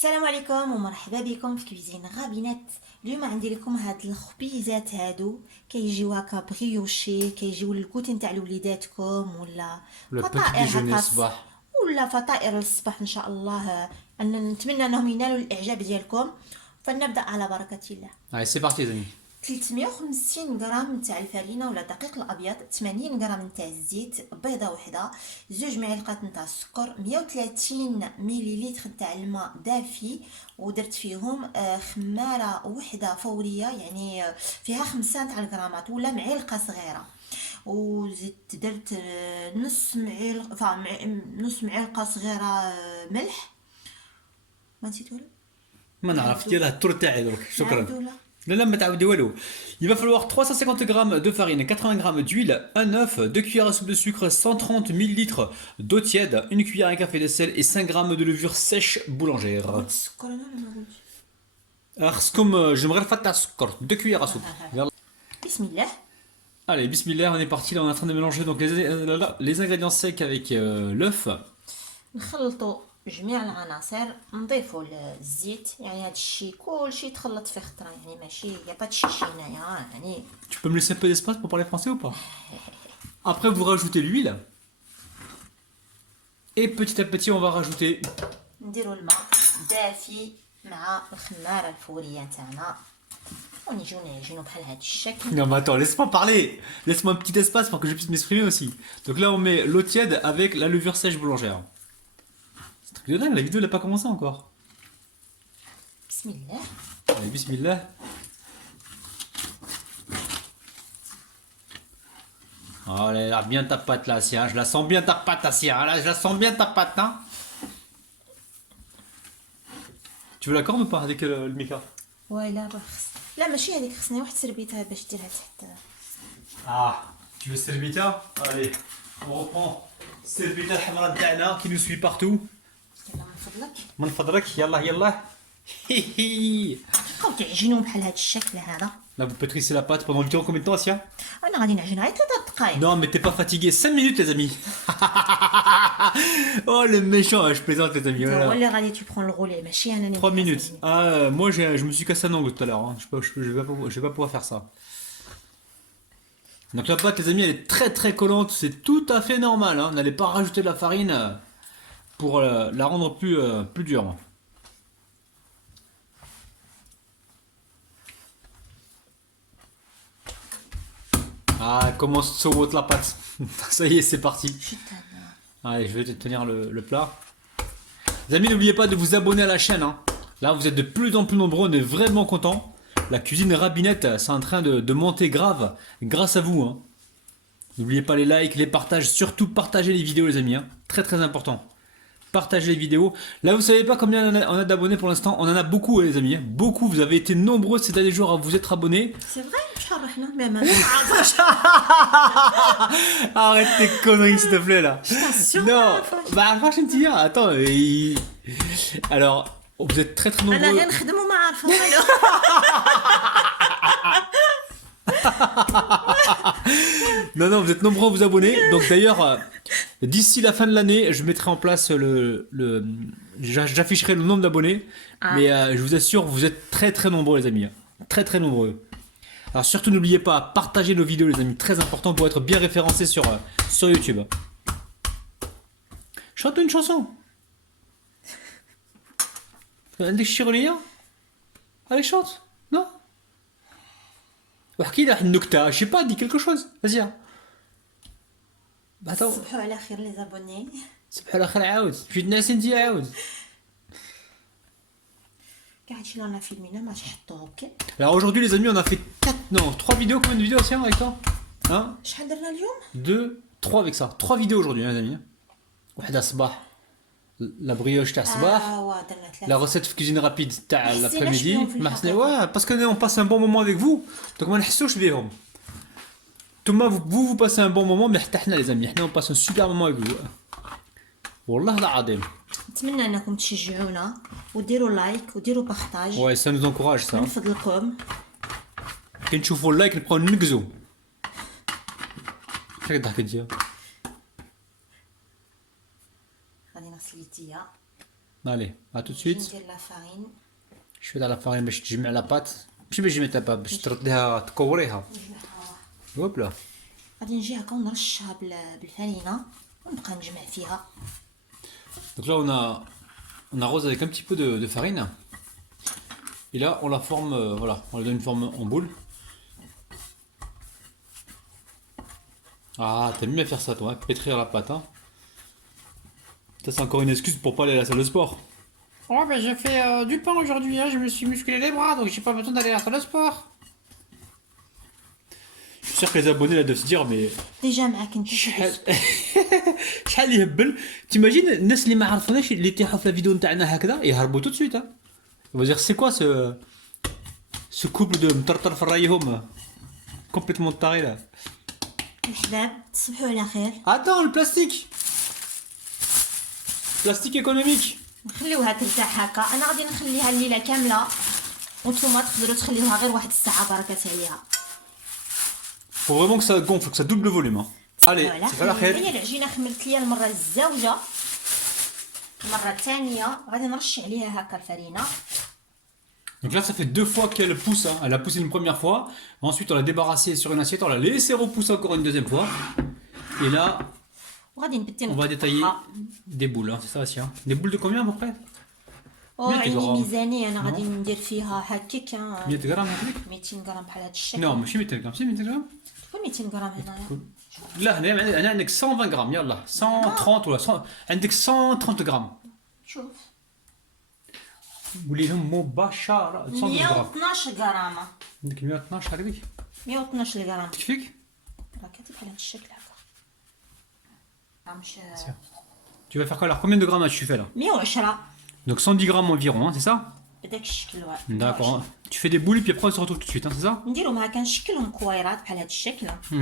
السلام عليكم ومرحبا بكم في كويزين غابينات. اليوم عندي لكم هاد الخبيزات هادو كيجيو هكا بريوشي، كيجيو للكوتين تاع لوليداتكم ولا Le petit فطائر déjeuner هكا الصباح. ولا فطائر الصباح ان شاء الله. ان نتمنى انهم ينالوا الاعجاب ديالكم. فلنبدا على بركه الله. Allez, c'est parti les amis. 350 غرام تاع الفرينه ولا الدقيق الابيض، 80 غرام تاع الزيت، بيضه وحده، 2 معالق تاع السكر، 130 مليلتر تاع الماء دافي، ودرت فيهم خماره وحده فوريه يعني فيها 5 تاع الغرامات ولا معلقه صغيره، وزدت درت نص معلقه صغيره ملح. ما نسيت والو. ما نعرف ديالها التور تاعي درك شكرا. نعاودو لا. لا ما تعاودي والو. Il va falloir 350 g de farine, 80 g d'huile, un œuf, 2 cuillères à soupe de sucre, 130 ml d'eau tiède, une cuillère à café de sel et 5 g de levure sèche boulangère. قلت السكر انا ولا ما قلتش؟ خصكم جمغير تاع السكر 2 cuillères à soupe. يلا. بسم الله. Allez, bismillah, on est parti là, on est en train de mélanger donc les ingrédients secs avec l'œuf. نخلطوا جميع العناصر، نضيفوا الزيت، يعني هذا الشيء كلشي يتخلط في خطره، يعني ماشي يا با تشيشي هنايا يعني. Tu peux me laisser un peu d'espace pour parler français ou pas? Après vous rajoutez l'huile. Et petit à petit on va rajouter نديروا الماء دافي مع الخماره الفوريه تاعنا ونجيو نعجنوا بحال هذا الشكل. Non mais attends, laisse-moi parler. Laisse-moi un petit espace pour que je puisse m'exprimer aussi. Donc là on met l'eau tiède avec la levure sèche boulangère. C'est un truc de dingue, la vidéo elle n'a pas commencé encore. بسم الله. Allez, bismillah. Oh elle a l'air bien ta pâte là, Sia. Je la sens bien ta pâte, Sia. Là, je la sens bien ta pâte, hein. Tu veux la corne ou pas avec le mica? ويلا رخص. لا ماشي هذيك، خصني واحد سربيتها باش ديرها تحت. Ah, tu veux Servita? Allez, on reprend Servita الحمراء تاعنا qui nous suit partout. يلا من فضلك. من فضلك يلا يلا. تبقاو تعجنوا بحال هذا الشكل هذا. Là, vous pétrissez la pâte pendant combien de temps, Sia? انا غادي نعجنها غير 3 دقائق. Non, mais t'es pas fatigué. 5 minutes, les amis. Oh, le méchant, je plaisante, les amis. هو Voilà. اللي غادي تبرون الغولي ماشي انا. 3 minutes. Ah, moi, je me suis cassé un ongle tout à l'heure. Hein. Je vais pas pouvoir faire ça. Donc, la pâte, les amis, elle est très très collante. C'est tout à fait normal. Hein. N'allez pas rajouter de la farine pour la rendre plus dure. Ah, elle commence à sauter la pâte. Ça y est, c'est parti. Allez, je vais te tenir le plat. Les amis, n'oubliez pas de vous abonner à la chaîne. Hein. Là, vous êtes de plus en plus nombreux, on est vraiment contents. La cuisine Rabinette, c'est en train de monter grave grâce à vous. Hein. N'oubliez pas les likes, les partages, surtout partagez les vidéos, les amis. Hein. Très très important. Partagez les vidéos. Là, vous savez pas combien on a d'abonnés pour l'instant. On en a beaucoup, les amis. Hein. Beaucoup. Vous avez été nombreux ces derniers jours à vous être abonnés. سي فري شحال رحنا ميم انا. Arrête tes conneries, s'il te plaît, là. t'assure, Non, Alpha. bah, franchement, tu dis, attends. Alors, vous êtes très très انا nombreux. غير نخدموا ما عارفه والو. Non, non, vous êtes nombreux à vous abonner. Donc, d'ailleurs, d'ici la fin de l'année, je mettrai en place j'afficherai le nombre d'abonnés. Ah. Mais je vous assure, vous êtes très très nombreux, les amis. Très très nombreux. Alors, surtout, n'oubliez pas, partagez nos vidéos, les amis. Très important pour être bien référencé sur YouTube. Chante une chanson. عندك شي أغنية؟ Allez, chante. Non? واحكي لي واحد النكتة. Je sais pas, dis quelque chose. Vas-y. Bah, attends. صبحوا على خير لي زابوني. صباح الخير عاود. مشيت ناسي انتي عاود. كاع هادشي اللي رانا فيلمينا ما تحطوه اوكي. Alors aujourd'hui les amis, on a fait 3 vidéos. Combien de vidéos tiens avec toi? 1, شحال درنا اليوم؟ 2, 3 avec ça. 3 vidéos aujourd'hui hein, les amis. وحدة صباح. La brioche تاع الصباح. درنا 3. La recette de cuisine rapide تاع ما حسيناش l'après-midi. بيهم في ما حسنا الحقيقة. ouais, parce que on passe un bon moment avec vous. Donc ما نحسوش بيهم. ثم vous passez un bon moment mais حتى حنا les amis. حنا on passe un super moment avec vous. والله العظيم. نتمنى انكم تشجعونا وديروا لايك وديروا بارطاج. Ouais, ça nous encourage ça. من فضلكم. كي نشوفوا اللايك نبقاو ننقزو. شنو ضحكت انت؟ غادي نغسل يديا. Allez, à tout de نجي suite. ندير لا فارين. شويه على فارين باش تجمع لاباط، ماشي باش تجمع لاباط، باش تردها تكوريها. نجمعها. هوبلا. غادي نجي هكا ونرشها بالفرينه ونبقى نجمع فيها. Donc là on arrose avec un petit peu de farine. Et là on la forme, voilà, on la donne une forme en boule. Ah, t'aimes bien faire ça toi, hein, pétrir la pâte, hein. Ça c'est encore une excuse pour pas aller à la salle de sport. Oh, ben j'ai fait du pain aujourd'hui, hein. Je me suis musclé les bras, donc j'ai pas besoin d'aller à la salle de sport. Je suis sûr que les abonnés là doivent se dire mais ديجا معاك انت شحال شحال يهبل. تيماجين الناس اللي ما عرفوناش اللي تيحوا في الفيديو نتاعنا هكذا يهربوا tout de suite, hein. On va dire c'est quoi ce couple de مطرطر في رايهم complètement taré là. الحباب تصبحوا على خير. Attends, le plastique. Plastique économique. نخليوها ترتاح هكا. انا غادي نخليها الليله كامله وانتوما تقدروا تخليوها غير واحد الساعه بركات عليها. Faut vraiment que ça gonfle, que ça double le volume, hein. Allez, فوالا. c'est pas la خير. هي العجينه خمرت ليا المره الزوجه. المره الثانيه غادي نرش عليها هكا الفرينه. Donc là, ça fait 2 fois qu'elle pousse, hein. Elle a poussé une première fois. Ensuite, on l'a débarrassée sur une assiette. On l'a laissé repousser encore une deuxième fois. Et là, وغادي نبدي on va détailler نطبخها. des boules, hein. C'est ça aussi, hein. Des boules de combien à peu près عندي 100 ميزانيه انا غادي ندير فيها هكاك 100 grammes هكذاك 200 غرام بحال هاد الشكل. Non, ماشي 200 grammes, c'est 200 grammes. تكون 200 غرام هنايا. لا هنا عندك 120 grammes, يلا 130 ولا 100. عندك 130 grammes. شوف قولي لهم مباشرة 112 grammes. 112 غرام. عندك 112 هكذاك 112 غرام. تكفيك. راه كاتب بحال هاد الشكل هكا. مش Tu vas faire quoi alors? Combien de grammes tu fais là? 110 Donc 110 grammes environ, hein, c'est ça? بداك الشكل. D'accord. Tu fais des boules et puis après on se retrouve tout de suite, hein, c'est ça? نديرهم هكا نشكلهم كويرات بحال هاد الشكل. Mhm.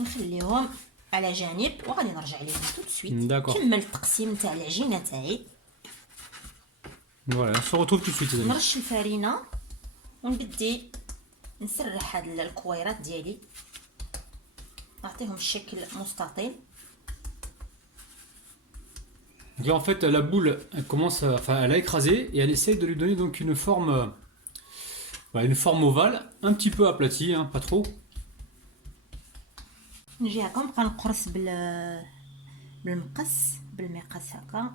نخليهم على جانب وغادي نرجع ليهم تو سويت. D'accord. كمل التقسيم تاع العجينه تاعي. Voilà, on se retrouve tout de suite les amis. نرش الفرينه ونبدي نسرح هاد الكويرات ديالي نعطيهم الشكل مستطيل. Donc là en fait la boule elle commence enfin elle a écrasé et elle essaye de lui donner donc une forme ovale un petit peu aplatie, hein, pas trop. نجي هكا نبقى نقرص بالمقص هكا.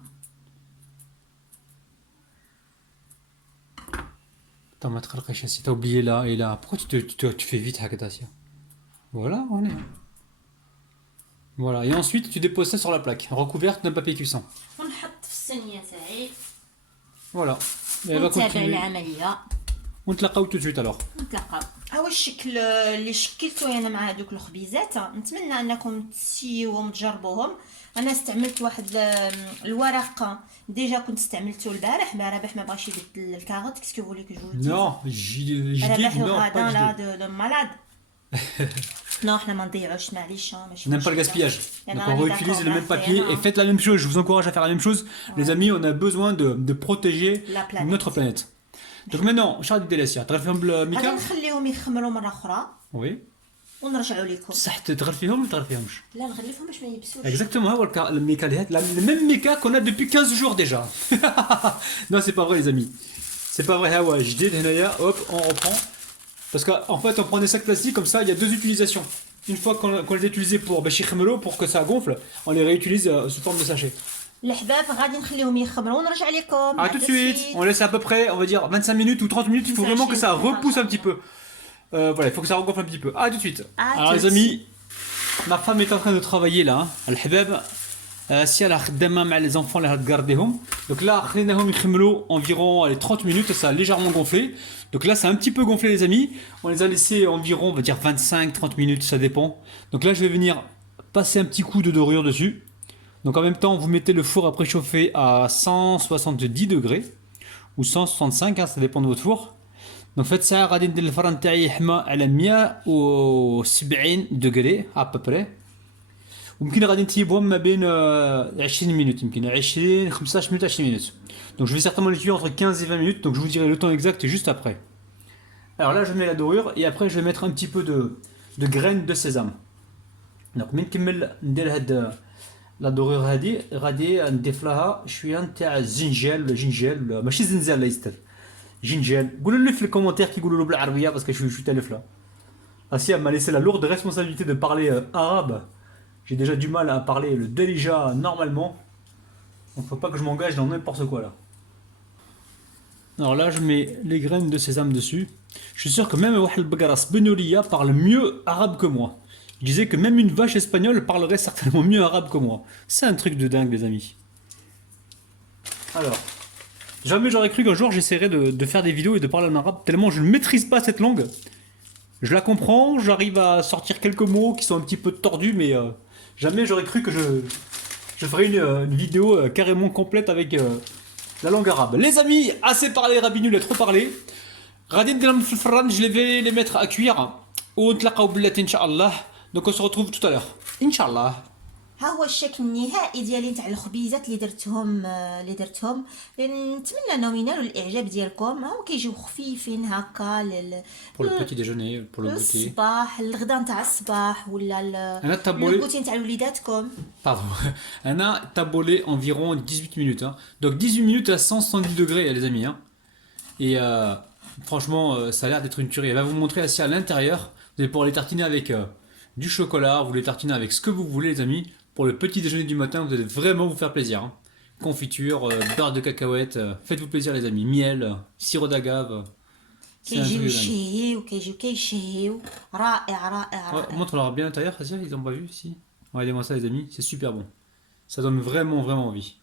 Attends, ma تخرقش si t'as oublié là et là. Pourquoi tu fais vite هكذا Sia? Voilà, on est. Voilà, et ensuite tu déposes ça sur la plaque, recouverte d'un papier cuisson. ونحط في الصينيه تاعي Voilà. Et elle va ونتابع continuer. العمليه. On te la tout de suite alors. نتلاقاو. ها هو الشكل اللي شكلته انا مع هذوك الخبيزات. نتمنى انكم تسيوهم تجربوهم. انا استعملت واحد الورق ديجا كنت استعملته البارح. رابح ما بغاش يبدل الكاغوت. كيسكو فولي كو جو Non, je رابح dis non, وغادا pas لا je dis. دو مالاد. نو حنا ما نضيعوش معليش. Je n'aime pas le gaspillage. Et Donc non, on on est réutilise d'accord, le même on va papier faire, et hein. faites la même chose. Je vous encourage à faire la même chose. Les amis, on a besoin de protéger La planète. notre planète. Donc maintenant, Charles Delesia, tu as le غادي Mika? نخليهم يخمروا مره اخرى Oui. ونرجعوا لكم. صح تغرفيهم ولا تغرفيهمش؟ لا نغلفهم باش ما يبسوش. Exactement, voilà, le méca, le même méca qu'on a depuis 15 jours déjà. Non, c'est pas vrai, les amis. C'est pas vrai. Ah ouais, je dis, hop, on reprend. Parce qu'en fait, on prend des sacs plastiques comme ça, il y a 2 utilisations. Une fois qu'on les a utilisés pour que ça gonfle, on les réutilise sous forme de sachet. الحباب غادي نخليهم يخمروا ونرجع لكم. A tout de suite. On laisse à peu près, on va dire 25 minutes ou 30 minutes. Il faut vraiment que ça repousse un petit peu. Voilà, il faut que ça regonfle un petit peu. A tout de suite. Alors les amis, ma femme est en train de travailler là. الحباب si elle a خدامة مع les enfants, elle a gardéهم. Donc là, خليناهم يخمروا environ 30 minutes, ça a légèrement gonflé. Donc là, c'est un petit peu gonflé les amis. On les a laissés environ, on va dire 25-30 minutes, ça dépend. Donc là, je vais venir passer un petit coup de dorure dessus. Donc en même temps, vous mettez le four à préchauffer à 170 degrés ou 165, hein, ça dépend de votre four. Donc faites ça, غادي ندير الفران تاعي يحمى على 170 degrés à peu près. وممكن غادي نطيبهم ما بين 20 minutes, يمكن 20 15 minutes 20 minutes. Donc je vais certainement les cuire entre 15 et 20 minutes, donc je vous dirai le temps exact juste après. Alors là, je mets la dorure et après je vais mettre un petit peu de graines de sésame. Donc من نكمل ندير هاد لا دورور هادي غادي نضيف لها شويه نتاع الزنجال ولا جنجال ولا ماشي زنزال لا يستر جنجال. قولوا لي في الكومنتير كيقولوا له بالعربيه باسكو شويه تالف لا. Asia m'a laissé la lourde responsabilité de parler arabe. J'ai déjà du mal à parler le Delija normalement. Donc faut pas que je m'engage dans n'importe quoi là. Alors là, je mets les graines de sésame dessus. Je suis sûr que même Wahel Bagaras Benoulia parle mieux arabe que moi. Je disais que même une vache espagnole parlerait certainement mieux arabe que moi. C'est un truc de dingue, les amis. Alors, jamais j'aurais cru qu'un jour j'essaierais de faire des vidéos et de parler en arabe, tellement je ne maîtrise pas cette langue. Je la comprends, j'arrive à sortir quelques mots qui sont un petit peu tordus, mais jamais j'aurais cru que je ferais une vidéo carrément complète avec la langue arabe. Les amis, assez parlé, Rabinul a trop parlé. Radin Dilam Filfran, je vais les mettre à cuire. ونتلاقاو بلاتي ان شاء الله. Donc on se retrouve tout à l'heure. Inch'Allah. ها هو الشكل النهائي ديالي نتاع الخبيزات اللي درتهم نتمنى انهم ينالوا الاعجاب ديالكم. هاو كيجيو خفيفين هكا Pour le petit déjeuner, pour le goûter. الصباح الغدا نتاع الصباح ولا انا التابولي الكوتي نتاع وليداتكم. Pardon. انا tabolé environ 18 minutes. Hein. Donc 18 minutes à 170 degrés les amis. Hein. Et franchement, ça a l'air d'être une tuerie. Elle va vous montrer assis à l'intérieur. Vous allez pouvoir les tartiner avec du chocolat, vous les tartiner avec ce que vous voulez les amis. Pour le petit déjeuner du matin, vous allez vraiment vous faire plaisir. Hein. Confiture, beurre de cacahuète, faites-vous plaisir les amis. Miel, sirop d'agave. C'est un truc كيجيو de dingue. يشهيو كيشهيو رائع رائع Ouais, رائع. montre-leur bien l'intérieur, Asia, ils n'ont pas vu ici. Regardez-moi ça les amis, c'est super bon. Ça donne vraiment envie.